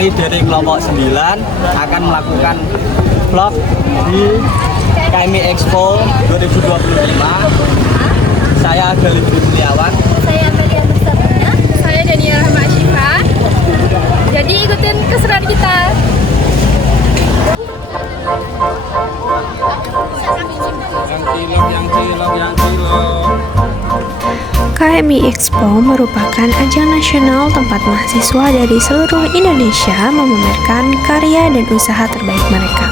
kami dari kelompok 9 akan melakukan vlog di KMI Expo 2025. Saya Galih Muliawan. Saya Amelia Bersabuna. Saya Daniel Rahma Syifa. Jadi ikutin keseruan kita. Yang cilok. KMI Expo merupakan ajang nasional tempat mahasiswa dari seluruh Indonesia memamerkan karya dan usaha terbaik mereka.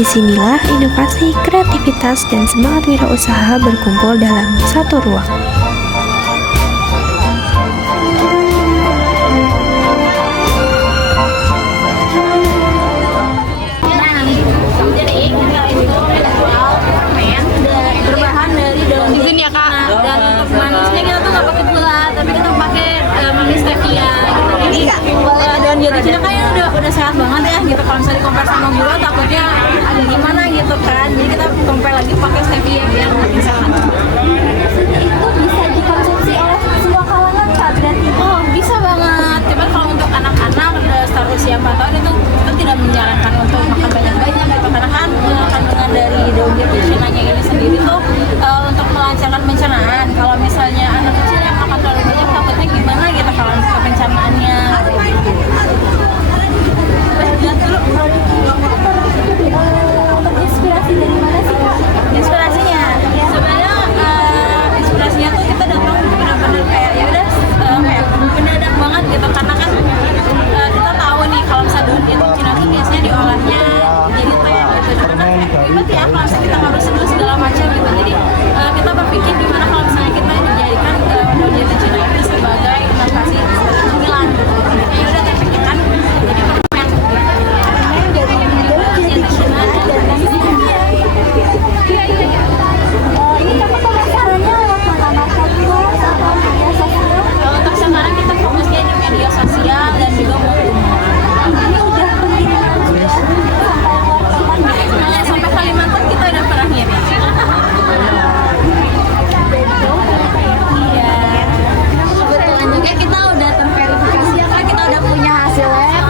Disinilah inovasi, kreativitas, dan semangat wirausaha berkumpul dalam satu ruang. Berbahan dari daun izin ya kak. Dan untuk manisnya kita tuh nggak pakai gula, tapi kita pakai manis stevia gitu. Jadi daun jati Cina kayaknya udah sehat banget ya gitu. Kalau misalnya compare sama gula takutnya ada gimana gitu kan. Jadi kita compare lagi pakai stevia biar makin sehat. Itu bisa dikonsumsi oleh semua kalangan kak berarti? Oh bisa banget. Cuman kalau untuk anak-anak start usia 4 tahun itu kita tidak menyarankan untuk makan banyak-banyak gitu. Karena kan kandungan dari daun jati Cina ini sendiri tuh untuk melancarkan pencernaan. Kalau misalnya anak kecil yang makan terlalu banyak takutnya gimana gitu kalau untuk pencernaannya. Lihat dulu. Inspirasi dari mana sih kak? Inspirasinya sebenarnya inspirasinya tuh kita datang benar-benar kayak ya udah kayak mendadak banget gitu karena kan kita tahu nih kalau misalnya daun jati Cina tuh biasanya diolahnya jadi teh gitu. Karena kan ribet ya kalau misalnya kita harus sedus segala macam gitu. Jadi kita berpikir gimana kalau misalnya kita dijadikan daun jati Cina ini sebagai inovasi cemilan gitu. Ya udah kita pikirkan jadi permen dari daun jati Cina dan ini kakak pemasarannya lewat mana marketplace atau media sosial? Untuk sekarang kita fokusnya di media sosial dan juga ini udah pengiriman sampai Kalimantan kita udah pernah ngirim. Iya. Kebetulan juga kita udah terverifikasi ya kan, kita udah punya hasil lab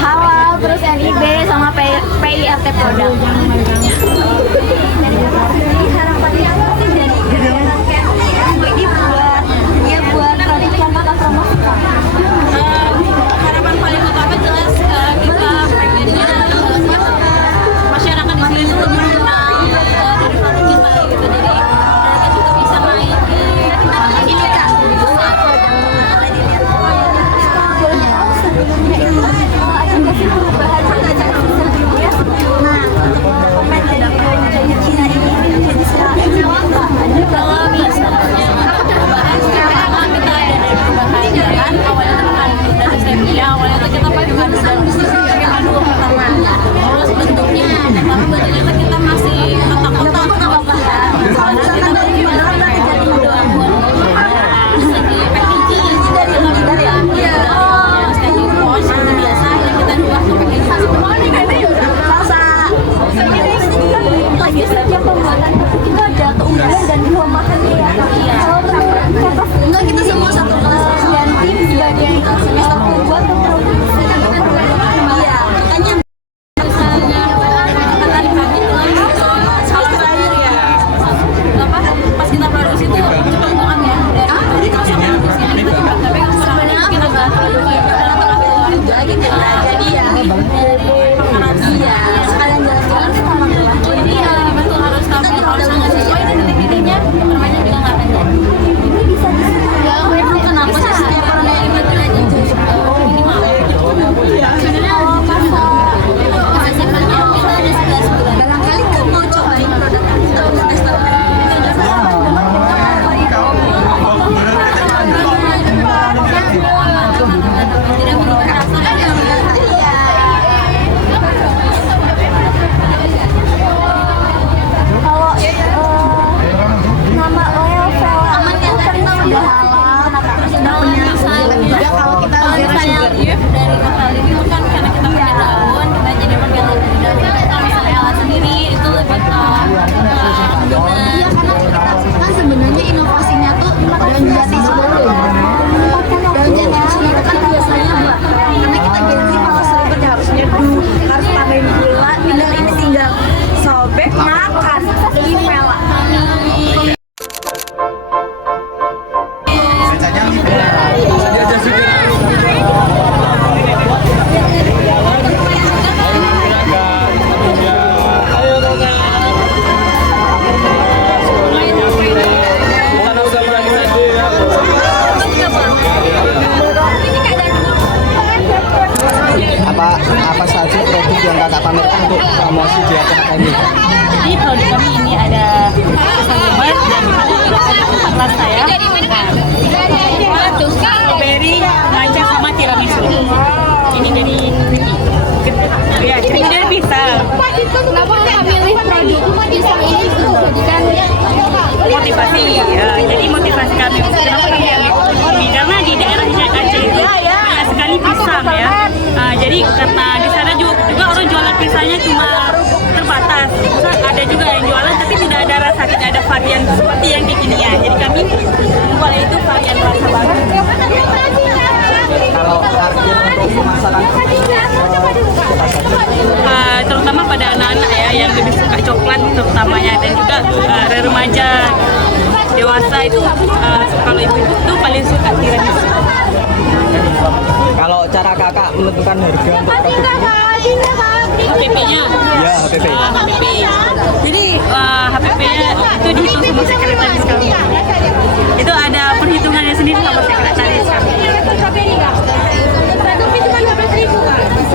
halal, terus NIB sama PIRT produk. Jadi harapannya apa sih dari ini buat produk yang kakak promosikan? Harapan paling utama jelas kita pengennya masyarakat di sini tuh lebih kenal dari produk kita gitu. Jadi mereka juga bisa main di ini kak. Sebelumnya itu ada nggak sih perubahan sebelumnya? Nah, untuk komen dari Cina ini jadi selain kalau misalnya perubahan sekarang kita ada dari perubahan jalan awalnya itu dari stevia, awalnya itu kita pakai madu dan pakai madu pertama. Terus bentuknya, tapi bentuknya kita masih kotak-kotak ya. Soalnya kita beli madu kayak madu ambon. Segi packaging dari ya staging pouch itu biasa yang kita ubah ke packaging. Lagi setiap pembuatan kita ada keunggulan dan kelemahannya ya. Kalau menurut enggak kita semua satu kelas dan tim sebagai semester pembuat atau produksi yang kakak pamerkan untuk promosi di acara KMI? Jadi produk kami ini ada Sagumer dan ada 4 rasa ya. Strawberry, matcha sama tiramisu. Ini dari ya, krim dan pisang. Kenapa memilih produk pisang ini untuk dijadikan Motivasi ya, jadi motivasi kami kenapa memilih ini karena di daerah Aceh itu banyak sekali pisang ya. Jadi karena di sana juga orang jualan pisangnya cuma terbatas. Ada juga yang jualan tapi tidak ada rasa, tidak ada varian seperti yang kekinian. Jadi kami membuat itu varian rasa baru. Kalau target untuk pemasaran Terutama pada anak-anak ya yang lebih suka coklat terutamanya, dan juga remaja dewasa itu kalau ibu-ibu tuh paling suka tiramisu. kalau cara kakak menentukan harga untuk produk ini? HPP-nya? Ya, HPP. HPP. Jadi HPP-nya itu dihitung sama sekretaris kami. Itu ada perhitungannya sendiri sama sekretaris kami.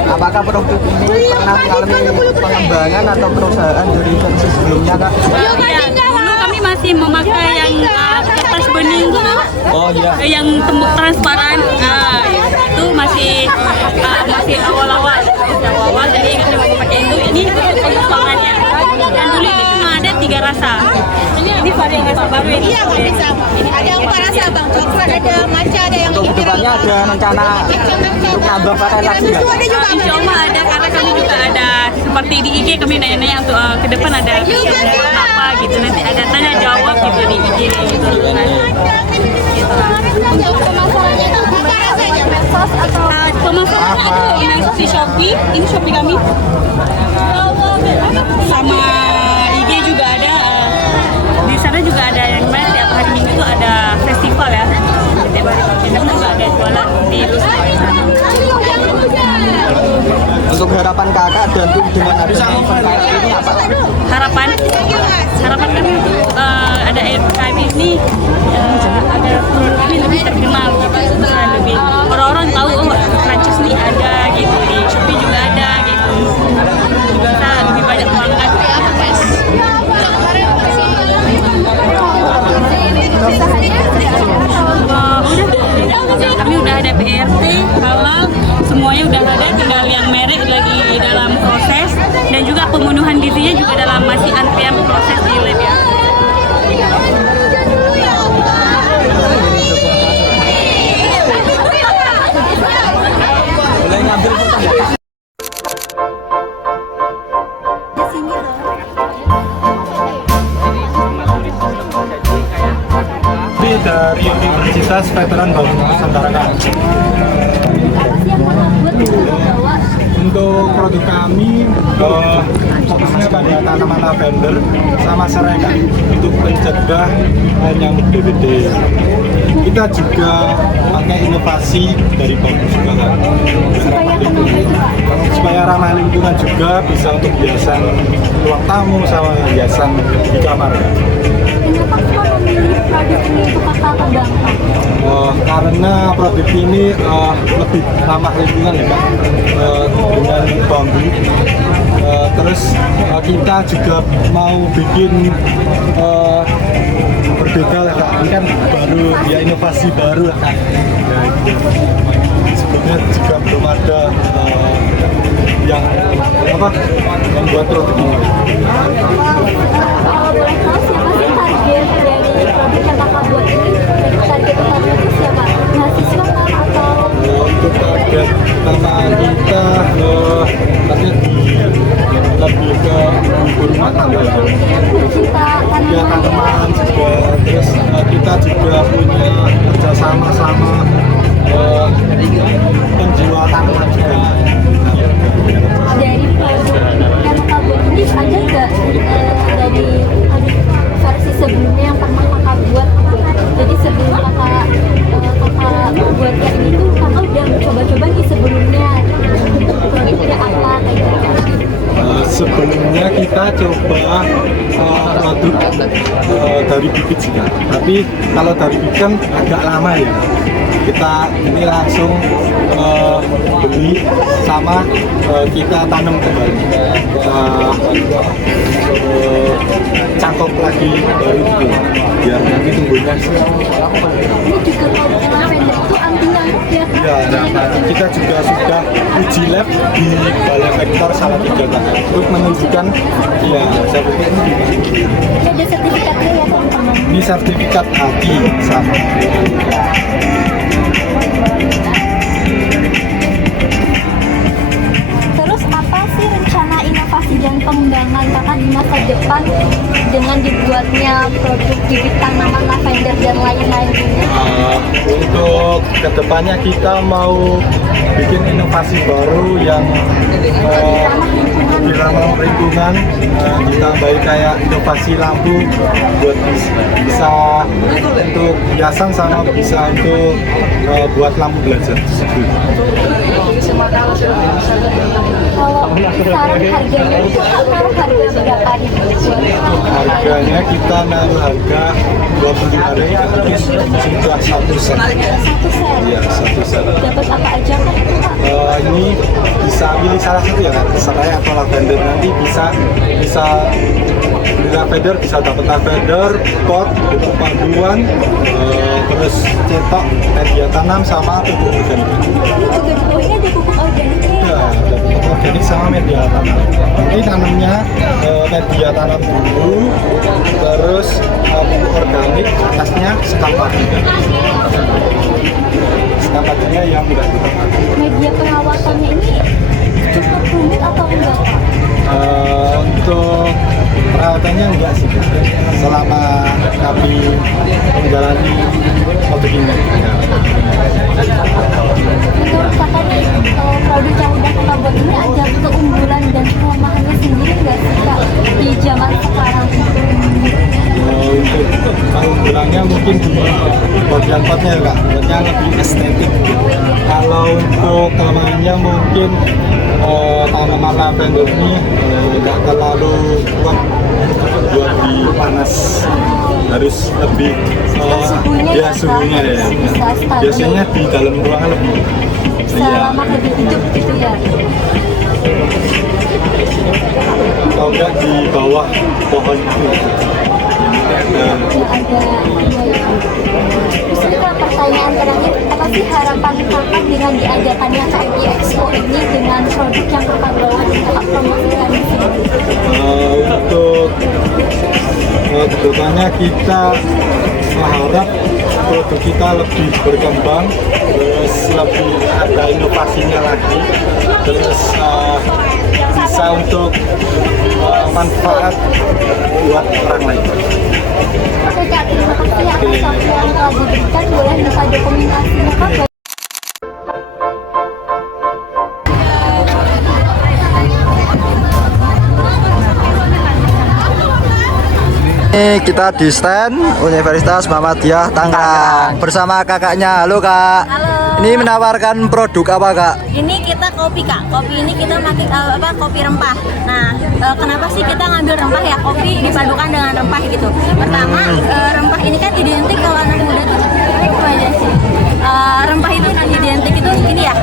Apakah produk ini pernah mengalami pengembangan atau perusahaan dari versi sebelumnya, Kak? Ya, dulu kami masih memakai yang kertas bening itu, Oh iya. yang tembok transparan. Itu masih awal-awal, jadi kami masih pakai itu. Ini untuk pengembangannya. Dan dulu itu cuma ada 3 rasa. Ini varian rasa baru ini. Iya, ada 4 rasa bang, coklat, ada matcha, ada yang Untuk kedepannya ada rencana untuk nambah varian lagi nggak? Insya Allah ada, karena kami juga ada seperti di IG kami nanya-nanya untuk ke depan ada apa gitu, nanti ada tanya jawab gitu di IG gitu. pemasarannya itu bukan rasanya medsos atau Pemasaran ada di Shopee, ini Shopee kami. Sama IG juga ada. Di sana juga ada yang mana tiap hari Minggu itu ada festival ya. Setiap hari Minggu juga ada jualan di Lusma di sana. Untuk harapan kakak dan tim dengan adanya event KMI ini apa? Harapan kami untuk ada KMI ini ada kami lebih terkenal gitu, lebih orang-orang tahu Prancis ini ada gitu, di Shopee juga ada gitu, kita lebih banyak pelanggan. Kami udah ada PRT, halal, semuanya udah ada, tinggal yang merek lagi dalam proses, dan juga pemenuhan gizinya juga dalam masih antrian proses di lab ya. Boleh ngambil pertanyaan? Dari Universitas Veteran Bangun Nusantara Kak. Untuk produk kami fokusnya pada tanaman lavender sama serai Kak, untuk mencegah nyamuk DBD. Kita juga pakai inovasi dari bambu juga Kak, supaya ramah lingkungan juga, bisa untuk hiasan ruang tamu sama hiasan di kamar Kak. Karena produk ini lebih ramah lingkungan ya Kak, dengan bambu. Terus kita juga mau bikin berbeda lah Kak, ini kan baru ya, inovasi baru lah Kak. Ya, itu. Sebetulnya juga belum ada yang membuat produk ini. kalau boleh tahu siapa sih target dari produk yang kakak buat ini? Target utamanya itu siapa? Mahasiswa kah atau Untuk target pertama kita lebih ke rumah tangga ya. pecinta Ya, tanaman? tanaman juga. Terus kita juga punya kerjasama sama penjual tanaman juga. Dari produk yang kakak buat ini ada nggak dari versi sebelumnya yang pernah kakak buat? Jadi sebelum kakak buat kayak ini tuh kakak udah coba-coba nih sebelumnya produknya apa kayak gitu. Sebelumnya kita coba produk dari bibit sih Kak. Tapi kalau dari bibit kan agak lama ya. Kita ini langsung beli sama kita tanam kembali. Kita cangkok lagi baru itu biar nanti tumbuhnya. Ini juga kalau lavender itu anti nyamuk ya? Ya, nah, kita juga sudah uji lab di Balai Vektor Salatiga untuk menunjukkan ya sertifikat ini. Ini ada sertifikatnya ya teman-teman. Ini sertifikat AKI sama. Terus apa sih rencana inovasi dan pengembangan kakak di masa depan dengan dibuatnya produk bibit tanaman lavender dan lain-lain ini? Untuk kedepannya kita mau bikin inovasi baru yang lebih ramah lingkungan, ditambahi kayak inovasi lampu buat bisa untuk hiasan sama bisa untuk buat lampu belajar. Kalau kisaran harganya itu naruh harga berapa nih? Harganya kita naruh harga 20 hari itu sudah 1 set. 1 set. Iya, 1 set. Dapat apa aja kan Kak? Ini bisa pilih salah satu ya, serai atau lavender. Nanti bisa beli lavender, bisa dapat lavender, pot, pupuk panduan, terus cetok, media tanam sama pupuk organik. Ini juga di bawahnya ada pupuk organiknya ya? Ya, ada pupuk organik sama media tanam. Nanti tanamnya media tanam dulu, terus pupuk organik, atasnya sekam padi. Sekam padinya yang mudah ditemukan. Media perawatannya ini cukup rumit atau enggak Kak? Untuk perawatannya enggak sih, selama kami menjalani produk ini. Menurut kakak nih, produk yang udah kita buat ini ada keunggulan dan kelemahannya sendiri nggak sih Kak di zaman sekarang? Untuk keunggulannya mungkin di bagian potnya ya Kak, potnya lebih estetik. Kalau untuk kelemahannya mungkin tanaman lavender ini nggak terlalu kuat buat di panas, harus lebih ya suhunya ya. Biasanya di dalam ruangan lebih Selama lebih hidup gitu ya? atau enggak di bawah pohon itu. Terus ini Kak, pertanyaan terakhir, apa sih harapan kakak dengan diadakannya KMI Expo ini dengan produk yang kakak bawa dan kakak promosikan di sini? Untuk kedepannya kita berharap produk kita lebih berkembang, terus lebih ada inovasinya lagi, terus bisa untuk manfaat buat orang lain. Oke Kak, terima kasih atas waktu yang telah diberikan. Boleh minta dokumentasinya Kak? Ini kita di stand Universitas Muhammadiyah Tangerang bersama kakaknya. Halo Kak. Halo. Ini menawarkan produk apa Kak? Ini kita kopi Kak. Kopi ini kita pakai kopi rempah. Nah, kenapa sih kita ngambil rempah ya? Kopi dipadukan dengan rempah gitu. Pertama, rempah ini kan identik kalau anak muda tuh apa aja sih? Rempah itu identik itu ini ya.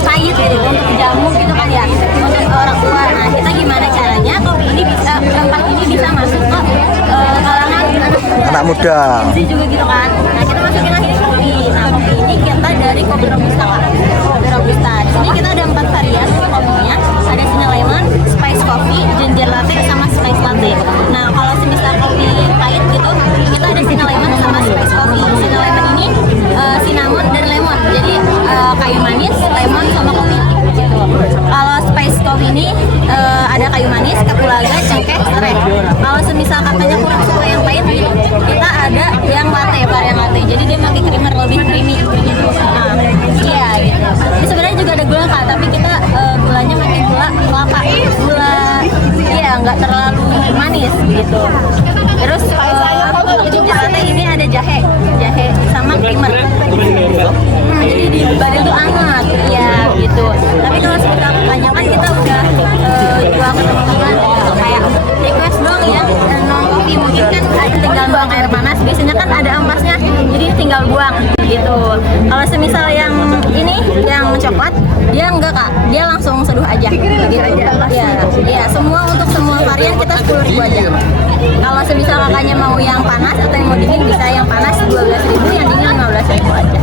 Pahit gitu untuk jamu gitu kan ya. Untuk orang tua. Nah, kita gimana caranya kopi ini bisa rempah ini bisa masuk ke kalangan Anak muda. Gen Z juga gitu kan. Nah, kita masukin lagi kopi. Nah, kopi ini kita dari kopi robusta Kak. Kopi robusta. Di sini kita ada 4 varian kopinya. Ada cinnamon lemon, spice coffee, ginger latte sama spice latte. Nah, kalau semisal kopi pahit gitu, kita ada cinnamon lemon sama spice coffee. Cinnamon lemon ini cinnamon dan lemon. Jadi kayu manis, lemon sama kopi gitu. Kalau spice coffee ini ada kayu manis, kapulaga, cengkeh, serai. Kalau semisal katanya kurang suka yang pahit gitu, kita ada yang latte, varian latte. Jadi dia pakai creamer lebih creamy gitu. Nah, iya gitu. Ini sebenarnya juga ada gula Kak, tapi kita gulanya pakai gula kelapa. Gula iya nggak terlalu manis gitu. Terus ginger latte ini ada jahe sama creamer. Jadi di badan tuh hangat, ya gitu. Tapi kalau sekitar pertanyaan kita udah jual ke teman-teman kayak request dong ya, tinggal buang gitu. Kalau semisal yang ini yang coklat dia enggak kak, dia langsung seduh aja gitu. Ya semua untuk semua varian kita 10.000 aja. Kalau semisal kakaknya mau yang panas atau yang mau dingin bisa yang panas 12.000, yang dingin 15.000 aja.